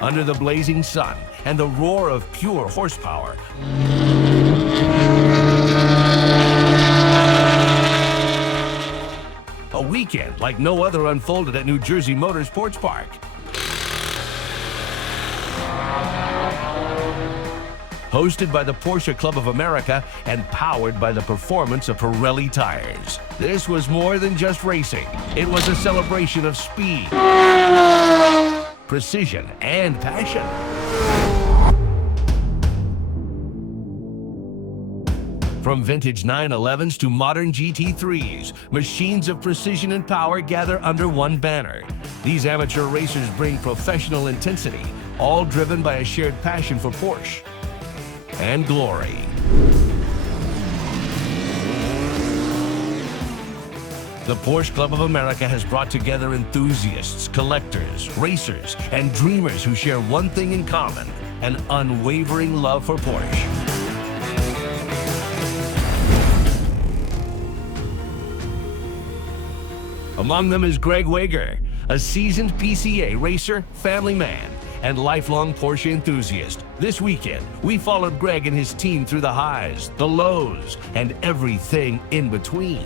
under the blazing sun and the roar of pure horsepower. A weekend like no other unfolded at New Jersey Motorsports Park. Hosted by the Porsche Club of America and powered by the performance of Pirelli tires. This was more than just racing. It was a celebration of speed, precision, and passion. From vintage 911s to modern GT3s, machines of precision and power gather under one banner. These amateur racers bring professional intensity, all driven by a shared passion for Porsche and glory. The Porsche Club of America has brought together enthusiasts, collectors, racers, and dreamers who share one thing in common: an unwavering love for Porsche. Among them is Greg Wager, a seasoned PCA racer, family man, and lifelong Porsche enthusiast. This weekend, we followed Greg and his team through the highs, the lows, and everything in between.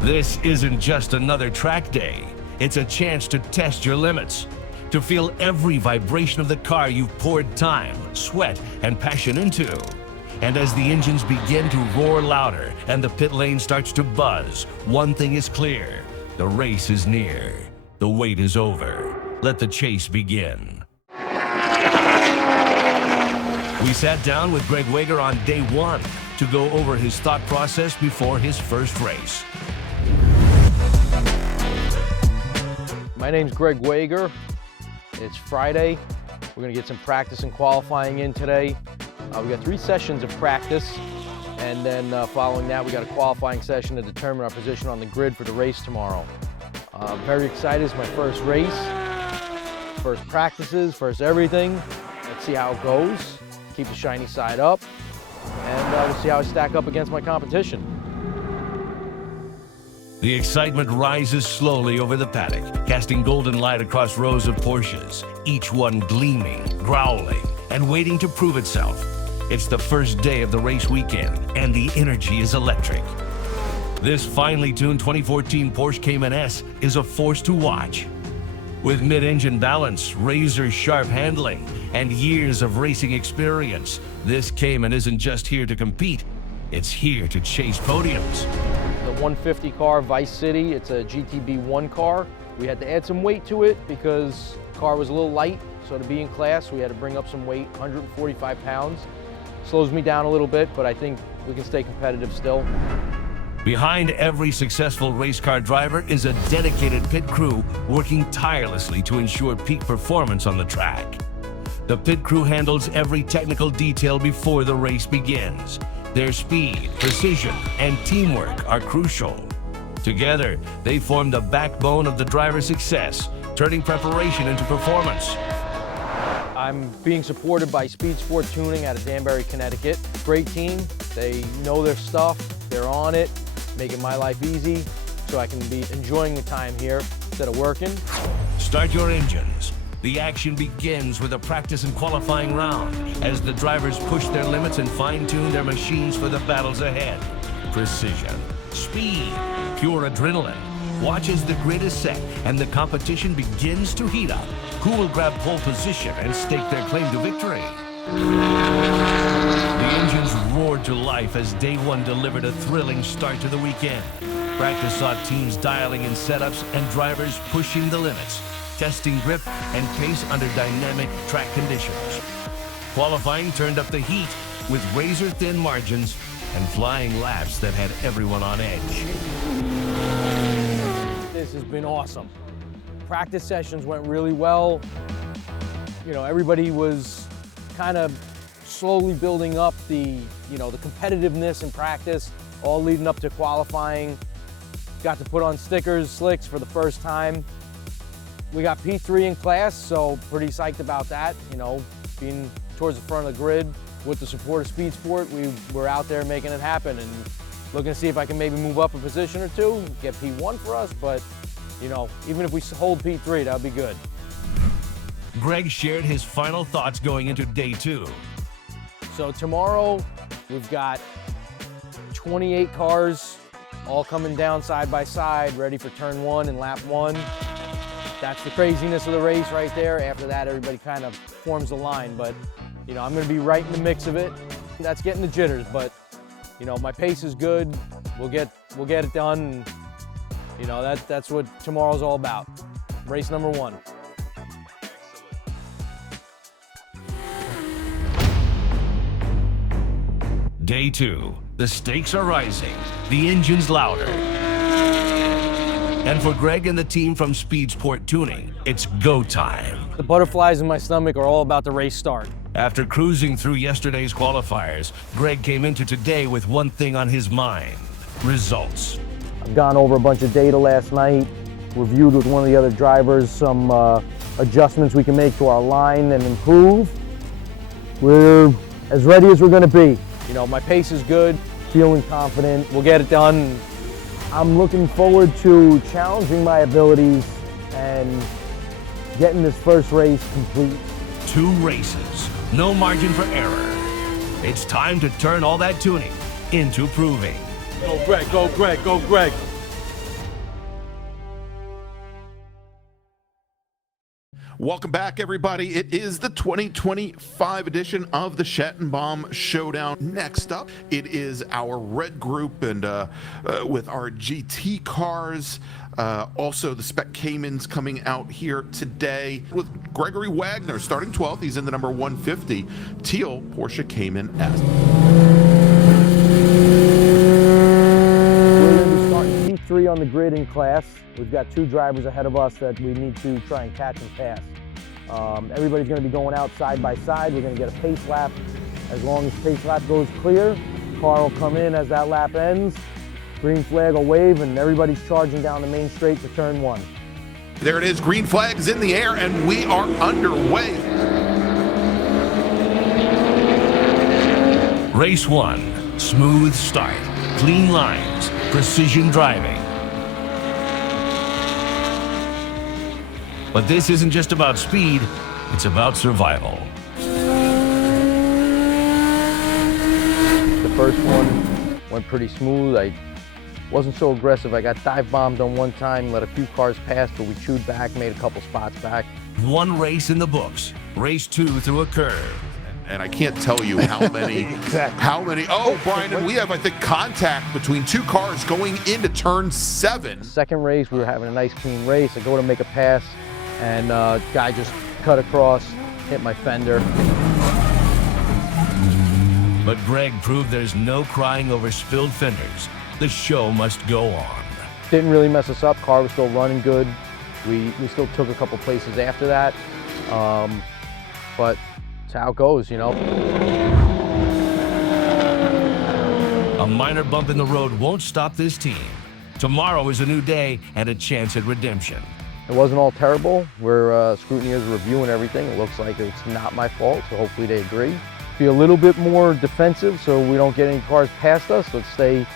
This isn't just another track day. It's a chance to test your limits, to feel every vibration of the car you've poured time, sweat, and passion into. And as the engines begin to roar louder and the pit lane starts to buzz, one thing is clear: the race is near. The wait is over. Let the chase begin. We sat down with Greg Wager on day one to go over his thought process before his first race. My name's Greg Wager. It's Friday. We're gonna get some practice and qualifying in today. We got 3 sessions of practice, and then following that, we got a qualifying session to determine our position on the grid for the race tomorrow. Very excited. It's my first race, first practices, first everything. Let's see how it goes. Keep the shiny side up, and we'll see how I stack up against my competition. The excitement rises slowly over the paddock, casting golden light across rows of Porsches, each one gleaming, growling, and waiting to prove itself. It's the first day of the race weekend, and the energy is electric. This finely tuned 2014 Porsche Cayman S is a force to watch. With mid-engine balance, razor-sharp handling, and years of racing experience, this Cayman isn't just here to compete, it's here to chase podiums. The 150 car, Vice City, it's a GTB1 car. We had to add some weight to it because the car was a little light, so to be in class, we had to bring up some weight, 145 pounds. Slows me down a little bit, but I think we can stay competitive still. Behind every successful race car driver is a dedicated pit crew working tirelessly to ensure peak performance on the track. The pit crew handles every technical detail before the race begins. Their speed, precision, and teamwork are crucial. Together, they form the backbone of the driver's success, turning preparation into performance. I'm being supported by Speed Sport Tuning out of Danbury, Connecticut. Great team. They know their stuff. They're on it, making my life easy so I can be enjoying the time here instead of working. Start your engines. The action begins with a practice and qualifying round as the drivers push their limits and fine-tune their machines for the battles ahead. Precision, speed, pure adrenaline. Watch as the grid is set and the competition begins to heat up. Who will grab pole position and stake their claim to victory? The engines roared to life as day one delivered a thrilling start to the weekend. Practice saw teams dialing in setups and drivers pushing the limits, testing grip and pace under dynamic track conditions. Qualifying turned up the heat with razor-thin margins and flying laps that had everyone on edge. This has been awesome. Practice sessions went really well. You know, everybody was kind of slowly building up the competitiveness in practice, all leading up to qualifying. Got to put on stickers, slicks for the first time. We got P3 in class, so pretty psyched about that. You know, being towards the front of the grid with the support of Speed Sport, we were out there making it happen and looking to see if I can maybe move up a position or two, get P1 for us, but you know, even if we hold P3, that would be good. Greg shared his final thoughts going into day 2. So tomorrow, we've got 28 cars all coming down side by side, ready for turn 1 and lap 1. That's the craziness of the race right there. After that, everybody kind of forms a line, but you know, I'm gonna be right in the mix of it. That's getting the jitters, but you know, my pace is good. We'll get it done. And, you know, that's what tomorrow's all about. Race number 1. Day 2. The stakes are rising. The engine's louder. And for Greg and the team from Speedsport Tuning, it's go time. The butterflies in my stomach are all about the race start. After cruising through yesterday's qualifiers, Greg came into today with one thing on his mind: results. I've gone over a bunch of data last night, reviewed with one of the other drivers some adjustments we can make to our line and improve. We're as ready as we're going to be. You know, my pace is good, feeling confident. We'll get it done. I'm looking forward to challenging my abilities and getting this first race complete. 2 races, no margin for error. It's time to turn all that tuning into proving. Go Greg, go Greg, go Greg. Welcome back, everybody. It is the 2025 edition of the Schattenbaum Showdown. Next up, it is our red group and with our GT cars. Also, the Spec Caymans coming out here today with Gregory Wagner starting 12th. He's in the number 150 teal Porsche Cayman S. We're going to be starting P3 on the grid in class. We've got 2 drivers ahead of us that we need to try and catch and pass. Everybody's going to be going out side by side. We're going to get a pace lap. As long as pace lap goes clear, car will come in as that lap ends. Green flag will wave, and everybody's charging down the main straight for turn 1. There it is. Green flags in the air, and we are underway. Race 1, smooth start, clean lines, precision driving. But this isn't just about speed, it's about survival. The first one went pretty smooth. I wasn't so aggressive. I got dive bombed on one time, let a few cars pass, but we chewed back, made a couple spots back. 1 race in the books, race 2 through a curve. And I can't tell you how many, oh, Brian, and we have, I think, contact between 2 cars going into turn 7. Second race, we were having a nice clean race. I go to make a pass, and guy just cut across, hit my fender. But Greg proved there's no crying over spilled fenders. The show must go on. Didn't really mess us up. Car was still running good. We still took a couple places after that. But it's how it goes, you know. A minor bump in the road won't stop this team. Tomorrow is a new day and a chance at redemption. It wasn't all terrible. We're scrutineers reviewing everything. It looks like it's not my fault, so hopefully they agree. Be a little bit more defensive so we don't get any cars past us. Let's stay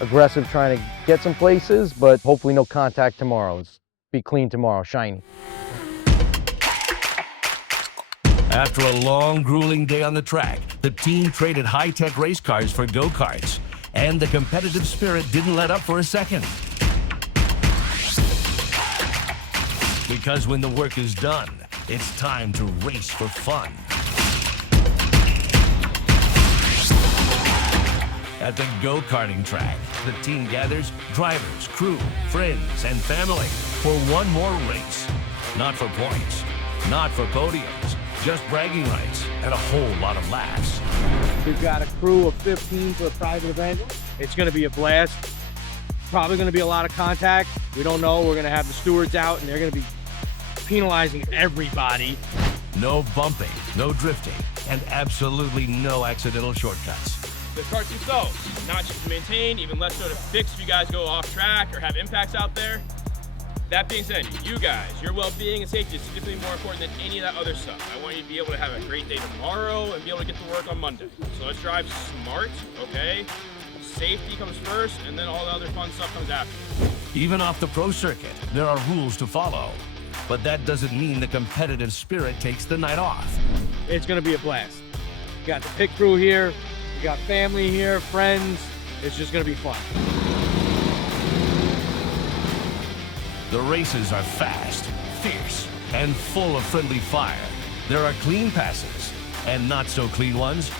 aggressive trying to get some places, but hopefully no contact tomorrow. Let's be clean tomorrow, shiny. After a long, grueling day on the track, the team traded high-tech race cars for go-karts, and the competitive spirit didn't let up for a second. Because when the work is done, it's time to race for fun. At the go-karting track, the team gathers drivers, crew, friends, and family for one more race. Not for points, not for podiums, just bragging rights and a whole lot of laughs. We've got a crew of 15 for a private event. It's going to be a blast. Probably going to be a lot of contact. We don't know. We're going to have the stewards out, and they're going to be penalizing everybody. No bumping, no drifting, and absolutely no accidental shortcuts. The carts themselves, not just to maintain, even less so to fix if you guys go off track or have impacts out there. That being said, you guys, your well-being and safety is significantly more important than any of that other stuff. I want you to be able to have a great day tomorrow and be able to get to work on Monday. So let's drive smart, okay? Safety comes first, and then all the other fun stuff comes after. Even off the pro circuit, there are rules to follow. But that doesn't mean the competitive spirit takes the night off. It's going to be a blast. You got the pit crew here. You got family here, friends. It's just going to be fun. The races are fast, fierce, and full of friendly fire. There are clean passes and not so clean ones.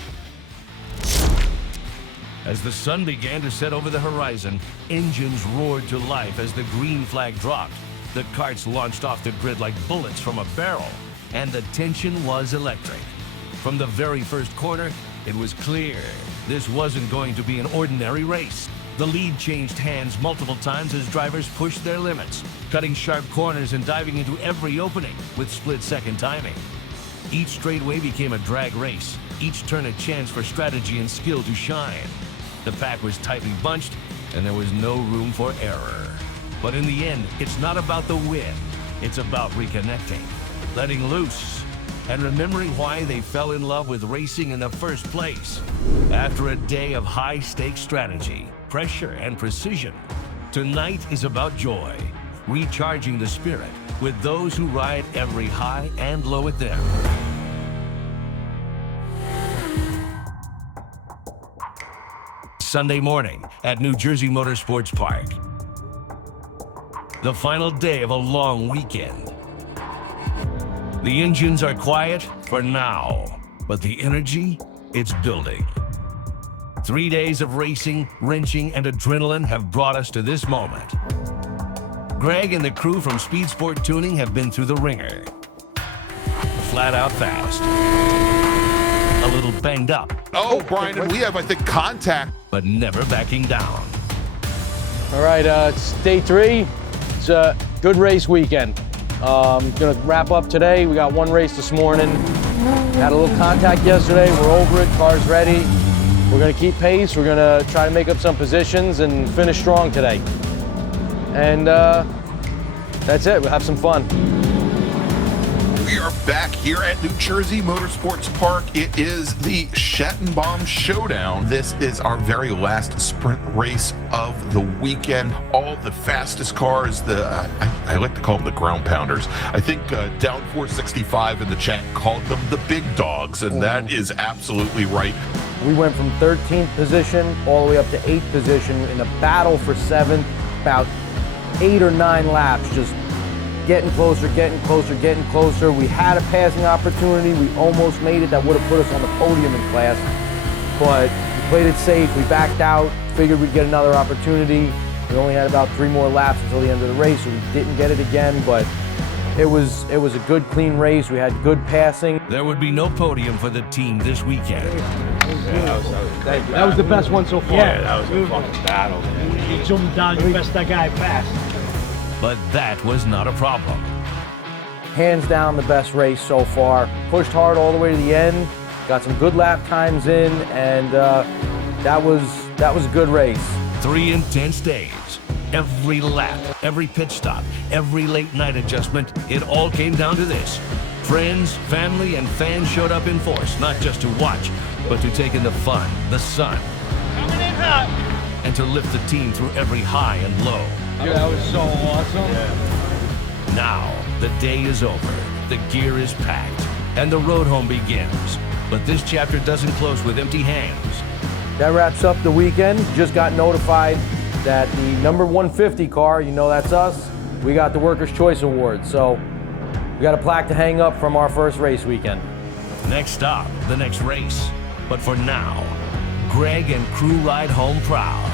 As the sun began to set over the horizon, engines roared to life as the green flag dropped. The karts launched off the grid like bullets from a barrel, and the tension was electric. From the very first corner, it was clear this wasn't going to be an ordinary race. The lead changed hands multiple times as drivers pushed their limits, cutting sharp corners and diving into every opening with split-second timing. Each straightaway became a drag race, each turn a chance for strategy and skill to shine. The pack was tightly bunched, and there was no room for error. But in the end, it's not about the win. It's about reconnecting, letting loose, and remembering why they fell in love with racing in the first place. After a day of high-stakes strategy, pressure, and precision, tonight is about joy, recharging the spirit with those who ride every high and low with them. Sunday morning at New Jersey Motorsports Park. The final day of a long weekend. The engines are quiet for now, but the energy, it's building. 3 days of racing, wrenching, and adrenaline have brought us to this moment. Greg and the crew from Speed Sport Tuning have been through the ringer. Flat out fast. A little banged up. Oh, Brian, and we have, I think, contact. But never backing down. All right, it's day 3. It's a good race weekend. Gonna wrap up today. We got one race this morning. Had a little contact yesterday. We're over it. Car's ready. We're gonna keep pace. We're gonna try to make up some positions and finish strong today. And that's it. We'll have some fun. We are back here at New Jersey Motorsports Park. It is the Schettenbaum Showdown. This is our very last sprint race of the weekend. All the fastest cars, I like to call them the ground pounders. I think Downforce 65 in the chat called them the big dogs, and that is absolutely right. We went from 13th position all the way up to 8th position in a battle for 7th, about 8 or 9 laps, just getting closer, getting closer, getting closer. We had a passing opportunity. We almost made it. That would have put us on the podium in class, but we played it safe. We backed out, figured we'd get another opportunity. We only had about 3 more laps until the end of the race, so we didn't get it again, but it was a good, clean race. We had good passing. There would be no podium for the team this weekend. That was the best one so far. Yeah, that was a fucking battle, man. You jumped down, you best that guy fast. But that was not a problem. Hands down the best race so far. Pushed hard all the way to the end. Got some good lap times in, and that was a good race. 3 intense days. Every lap, every pit stop, every late night adjustment, it all came down to this. Friends, family, and fans showed up in force, not just to watch, but to take in the fun, the sun, Coming in hot. and to lift the team through every high and low. Yeah, that was so awesome. Now, the day is over, the gear is packed, and the road home begins. But this chapter doesn't close with empty hands. That wraps up the weekend. Just got notified that the number 150 car, you know that's us, we got the Workers' Choice Award. So we got a plaque to hang up from our first race weekend. Next stop, the next race. But for now, Greg and crew ride home proud.